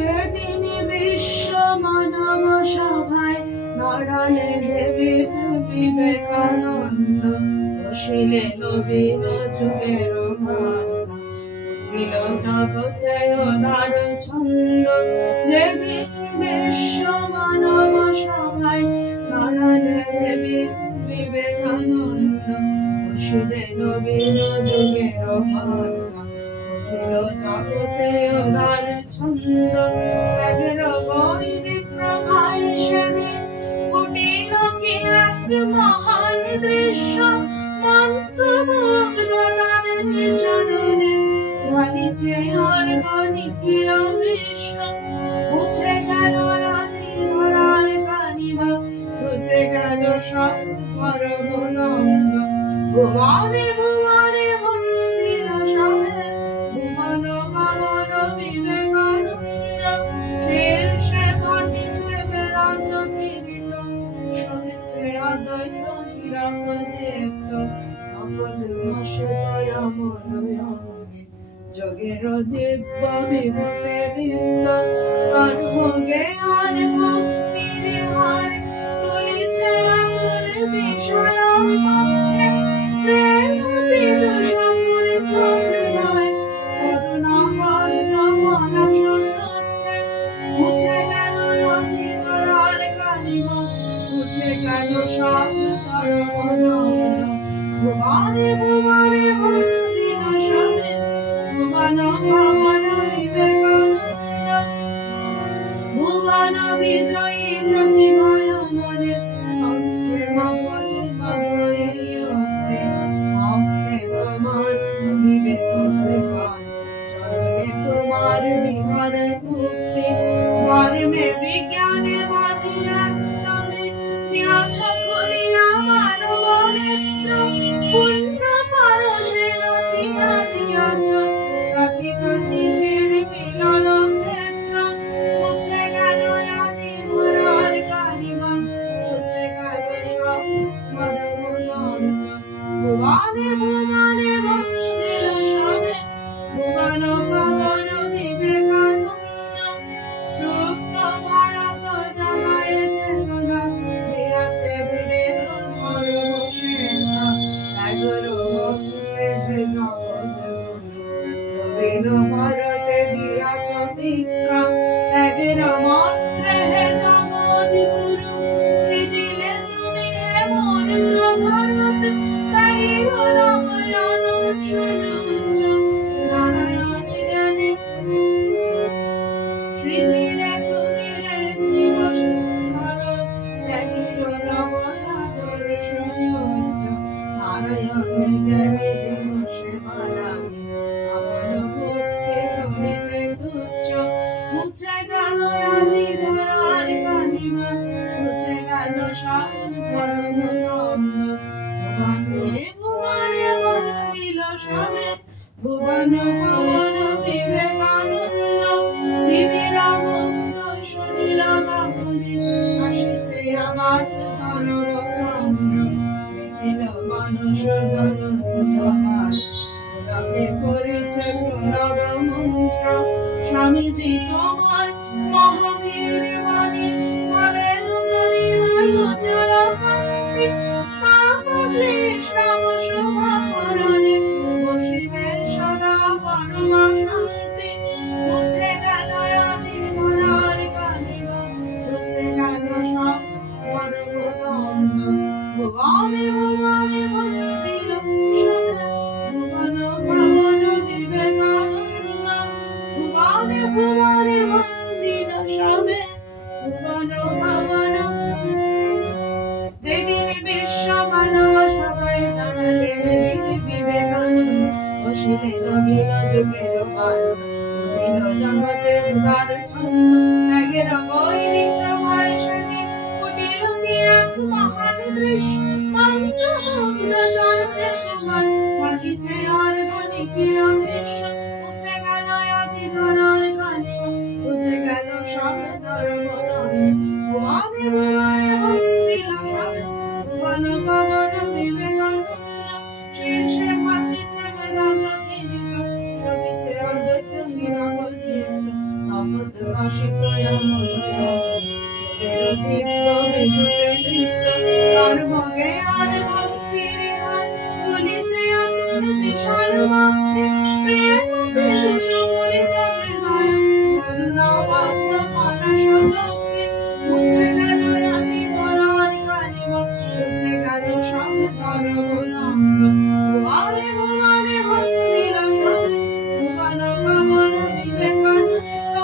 যেদিন বিশ্ব মানব সভায় দাঁড়ালে দেবী বিবেকানন্দ, বসিলে নবীন যুগের বার্তা, উঠিল জগতে উদার ছন্দ। যেদিন বিশ্ব মানব সভায় দাঁড়ালে দেবী বিবেকানন্দ, বসিলে নবীন যুগের বার্তা, উঠিল জগতে উদার ছন্দ। ত্যাগের বৈরিক প্রভায় সেদিন ফুটিল কি এক মহান দৃশ্য, মন্ত্রমুগ্ধ তাদের চরণে ঢালিছে অর্ঘ্য নিখিল বিশ্ব। মুছে গেল আদি ধরার কালিমা, মুছে গেল সব ধর্মদ্বন্দ্ব। ভুবনে ভুবনে বন্দিল সবে ভুবন পাবন বিবেকানন্দ। শীর্ষে ঘটিছে বেদান্ত কিরীট, শোভেছে অদ্বৈত হীরক দীপ্ত। নকল মশতয় মনয়ঙ্গে যোগের দিব্য বিভূতে দীপ্ত। কর্ম জ্ঞান ভক্তির হার তুলিছে আকুল বিশাল পক্ষে। প্রেম বিদুষ প্রহৃদয় করুণা বর্ণ পলাশ চক্ষে। মুছে গেল আদি ধরার কালিমা, মুছে গেল সব ধর্মদ্বন্দ্ব। ভুবনে ভুবনে বন্দিল সবে ভুবন পাবন বিবেকানন্দ। ভুবন বিজয়ী প্রতিভায়নে অঙ্কে মাপই মাপই অন্তে। হস্তে তোমার বিবেক কৃপান, চরণে তোমার বিহার মুক্তি। ধর্মে বিজ্ঞানে বাঁধিয়া তরে দিয়াছ খুলিয়া মানব নেত্র। পূর্ণ পরশে রচিয়া দিয়াছ রচি প্রতীচের মিলন ক্ষেত্র। মুছে গেল আদি ধরার কালিমা, মুছে গেল সব ধর্মদ্বন্দ্ব। ভুবনে ভুবনে বন্দিল সবে ভুবন পাবন বিবেকানন্দ। সুপ্ত ভারত জাগায় চেতনা, দিয়াছে বীরের ধর্ম সেনা। এগারো মন্ত্রে জগৎ গুরু, নবীন ভারতে দিয়াছ দীক্ষা। ত্যাগের মন্ত্রে হে জগৎ গুরু, সৃজিলে তুমি হে মূর্ত ভারত। ত্যাগের নবয় দর্শন উচ্চ, নারায়ণ জ্ঞানে সৃজিলে তুমি হে দিবস ভারত। ত্যাগের নবয় দর্শন উচ্চ, নারায়ণ জ্ঞানে দিবস বালাগে। আপন ভক্তি করিতে তুচ্ছ, মুছে গেল আদি ধরার কালিমা, মুছে গেল সব ধর্মদ্বন্দ্ব। ভুবনে ভুবনে বন্দিল সবে ভুবন পাবন বিবেকানন্দ। দিবিরা মুক্ত শুনিল গগনে, আসিছে আমার ধর্মচন্দ্র। দেখিল মানস জননী আমার, পুলকে করিছে প্রণব মন্ত্র। স্বামীজি তোমার মহাবীর বাণী, বলেন গরিমায় উজ্জ্বল কান্তি। তা পড়লে শ্রাব শোভা পরাণে, বসিবে সদা পরমা শান্তি। মুছে গেল আদি ধরার কালিমা, মুছে গেল সব ধর্মদ্বন্দ্ব। ভুবনে ভুবনে বন্দিল সবে ভুবন পাবন বিবেকানন্দ। ভুবনে ভুবনে বন্দিল সবে ভুবন পাবন। যেদিন বিশ্ব মানব সভায় দাঁড়ালে বিবেকানন্দ, বসিলে নবীন যুগের বার্তা, উঠিল জগতে উদার ছন্দ। ত্যাগের গৈরিক প্রভায় সেদিন ফুটিল কি এক মহান দৃশ্য, মন্ত্রমুগ্ধ চরণে তোমার বাঁধিছে অর্ঘ্য নিখিল বিশ্ব। মুছে গেল আদি ধরার কালিমা, মুছে গেল সব ধর্মদ্বন্দ্ব। ভুবনে ভুবনে বন্দিল সবে ভুবন পাবন বিবেকানন্দ। শীর্ষে ভাতিছে বেদান্ত কিরীট, শোভিছে অদ্বৈত হীরক দীপ্ত। আপদ ভাসিত আমোদয় দিব্য বিভূতে নিত্য আর ভগে আর ভক্তির হাত তুলিছে আতুর বিশাল ভক্তি প্রেম বিদুষ মুরিত হৃদয় করুণা পদ্ম মালা সযজ্ঞে মুছে গেল আজি ধরার কালিমা মুছে গেল সব ধর্মদণ্ড ভুবনে ভুবনে ভক্তির সবে ভুবন কমল বিবেকানন্দ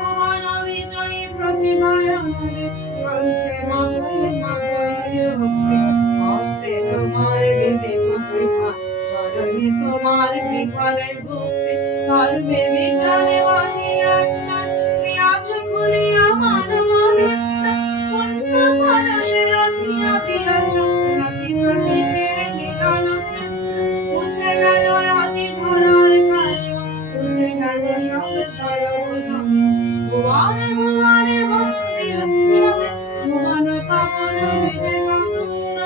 ভুবন বিজয়ী প্রতিভায়নে কণ্ঠে মাগয়ে মাগয়ে ভক্তি হস্তে তোমার বিবেক কৃপা চরণে তোমার কৃপারে ভক্তি ধর্মে বিজ্ঞানে বাণী একটা দিয়াছ খুলিয়া মানব নেত্র পুণ্য পরশে রচিয়া দিয়াছ রাচি প্রতি চেরে মিলন ক্ষেত্র মুছে গেল আজি ধরার কালিমা মুছে গেল সব ধর্মদণ্ড ভুবনে ভুবনে ভক্তির সবে ভুবন পাবন বিবেকানন্দ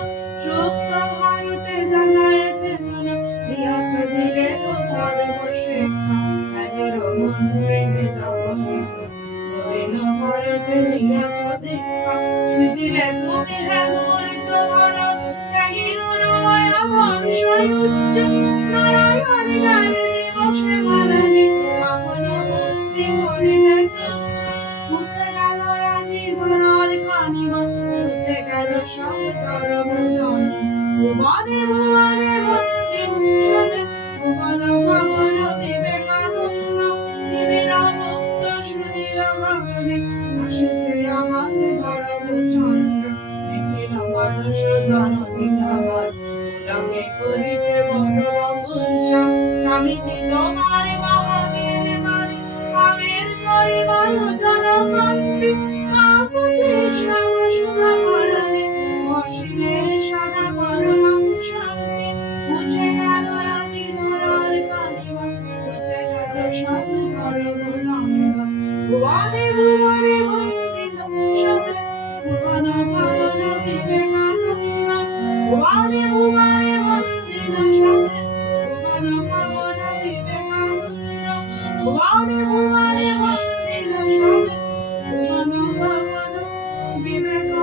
সত্য ভারতে জাগায় চেতনা দিয়াছ বিলেপ ধর্ম শিক্ষা এগারো মন্ত্রে জগৎ নবীন ভারতে দিয়াছ দীক্ষা সৃজিলে তুমি হে মূর্ত ভারত ত্যাগীর নময় বংশ উচ্চ নারায়ণ জ্ঞানে দিবসে বালানি আপন মুক্তি করিতে তুচ্ছ মুছে গেল আজি ধরার কালিমা মুছে গেল সব ধর্মদণ্ড ভুবনে ভুবনে ভক্তি সবে ভুবন ভবন বিবেকানন্দ নিবিড় মুক্ত শুনিল গগনে আসিছে আমার ধর্মচন্দ্র নিখিল মানুষ জননী আমার পুলকে করিছে মনোমন্ত্র স্বামীজি তোমার মহাবীর বাণী আমের করি মানুজন কান্তি কৃষ্ণ সুধা পরাণে বসিলে সদা করুণা শান্তি মুছে গেল আজি ধরার কালিমা মুছে গেল সব ধর্মদণ্ড ভুবনে ভুবনে ভক্তি সবে ভুবন ভবন বিবেকানন্দ ভুবনে ভুবনে ভক্তি সবে ভুবন ভবন বিবেকানন্দ ভুবনে ভুবনে ভক্তি সবে ভুবন ভবন বিবেকানন্দ